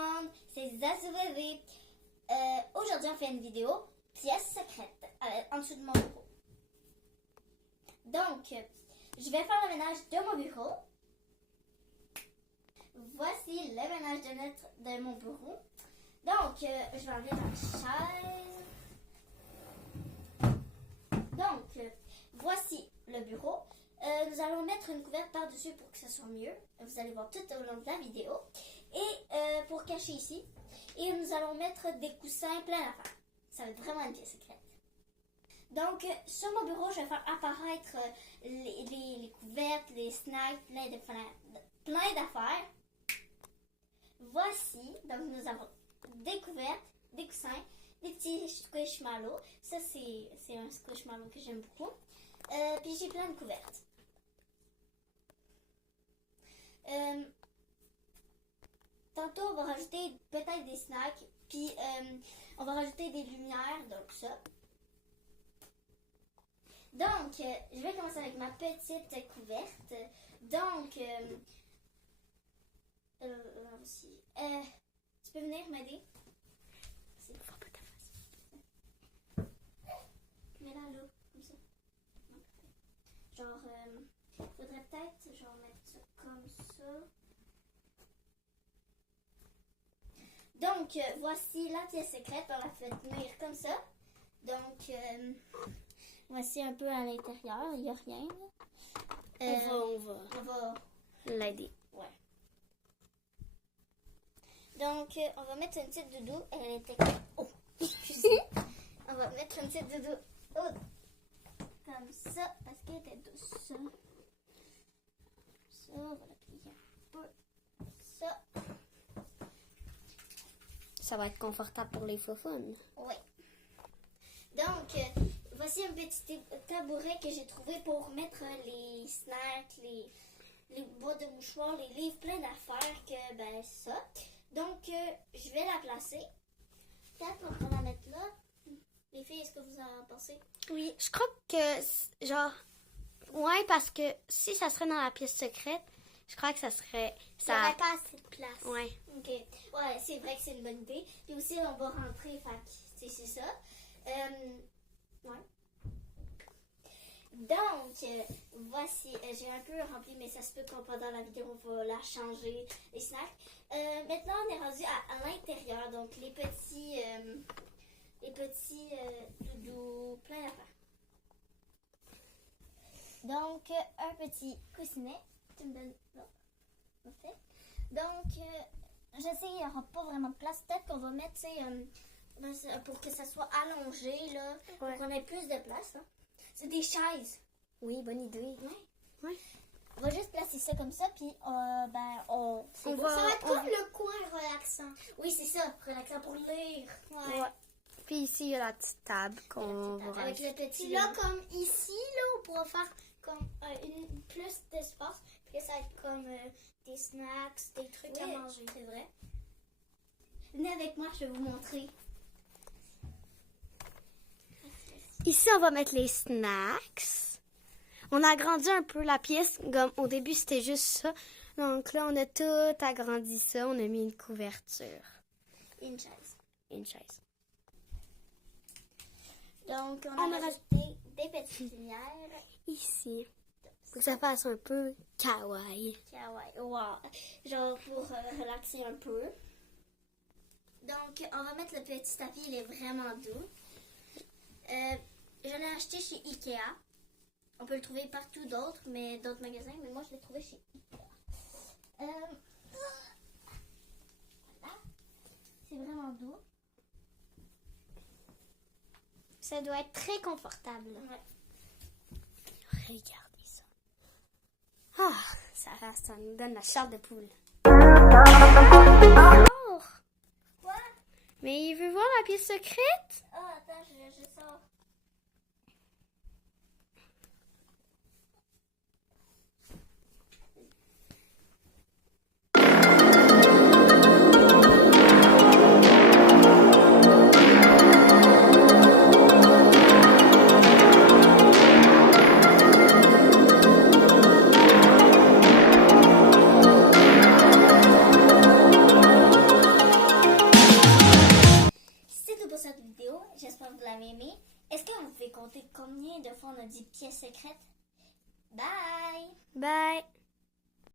monde, c'est ZazuVV. Aujourd'hui, on fait une vidéo pièce secrète en dessous de mon bureau. Donc, je vais faire le ménage de mon bureau. Voici le ménage de mon bureau. Donc, je vais enlever ma chaise. Donc, voici le bureau. Nous allons mettre une couverte par-dessus pour que ça soit mieux. Vous allez voir tout au long de la vidéo. Et pour cacher ici. Et nous allons mettre des coussins plein d'affaires. Ça va être vraiment une pièce secrète. Donc, sur mon bureau, je vais faire apparaître les couvertes, les snacks, plein d'affaires. Voici, donc nous avons des couvertes, des coussins, des petits squishmallows. Ça, c'est un squishmallow que j'aime beaucoup. Puis j'ai plein de couvertes. Tantôt, on va rajouter peut-être des snacks. Puis, on va rajouter des lumières, donc ça. Donc, je vais commencer avec ma petite couverte. Donc, aussi. Tu peux venir m'aider? C'est pas ta face. Mets-la là, comme ça. Genre, faudrait peut-être genre mettre ça comme ça. Donc, voici la pièce secrète. On la fait tenir comme ça. Donc, voici un peu à l'intérieur. Il n'y a rien. On va l'aider. Ouais. Donc, on va mettre une petite doudou. Elle était... Oh! On va mettre une petite doudou comme ça, parce qu'elle était douce. Ça, on va la plier un peu. Ça. Ça va être confortable pour les faufounes. Oui. Donc, voici un petit tabouret que j'ai trouvé pour mettre les snacks, les boîtes de mouchoirs, les livres, plein d'affaires que, ben, ça. Donc, je vais la placer. Peut-être on va la mettre là. Les filles, est-ce que vous en pensez? Oui, je crois que, genre, ouais, parce que si ça serait dans la pièce secrète, je crois que ça serait... Ça n'aurait pas assez de place. Ouais. OK. Ouais, c'est vrai que c'est une bonne idée. Puis aussi, on va rentrer, fait c'est ça. Ouais. Donc, voici, j'ai un peu rempli, mais ça se peut qu'on pendant la vidéo, on va la changer, les snacks. Maintenant, on est rendu à l'intérieur, donc les petits doudous, plein d'affaires. Donc, un petit coussinet. Tu me donnes là. Parfait. Donc, je sais, il n'y aura pas vraiment de place. Peut-être qu'on va mettre, pour que ça soit allongé, là, pour qu'on ait plus de place. Hein. C'est des chaises. Oui, bonne idée. Ouais. On va juste placer ça comme ça, puis on va... Ça va être comme le coin relaxant. Oui, c'est ça, relaxant pour lire. Ouais. Puis ici, il y a la petite table qu'on va avec le petit... Puis là, comme ici, là, on pourra faire comme plus d'espace. Puis ça va être comme des snacks, des trucs à manger. C'est vrai. Venez avec moi, je vais vous montrer. Ici, on va mettre les snacks. On a agrandi un peu la pièce. Comme au début, c'était juste ça. Donc là, on a tout agrandi ça. On a mis une couverture. Une chaise. Une chaise. Donc, on a rajouté des petites lumières. Ici. Pour que ça fasse un peu kawaii. Kawaii, wow. Genre pour relaxer un peu. Donc, on va mettre le petit tapis. Il est vraiment doux. J'en ai acheté chez Ikea. On peut le trouver partout d'autres magasins, mais moi je l'ai trouvé chez Ikea. Voilà. C'est vraiment doux. Ça doit être très confortable. Ouais. Regardez ça. Ah, ça nous donne la chair de poule. Oh! Quoi? Mais il veut voir la pièce secrète? Ah, attends, je sors. cette vidéo. J'espère que vous l'avez aimée. Est-ce que vous pouvez compter combien de fois on a dit pièce secrète? Bye! Bye!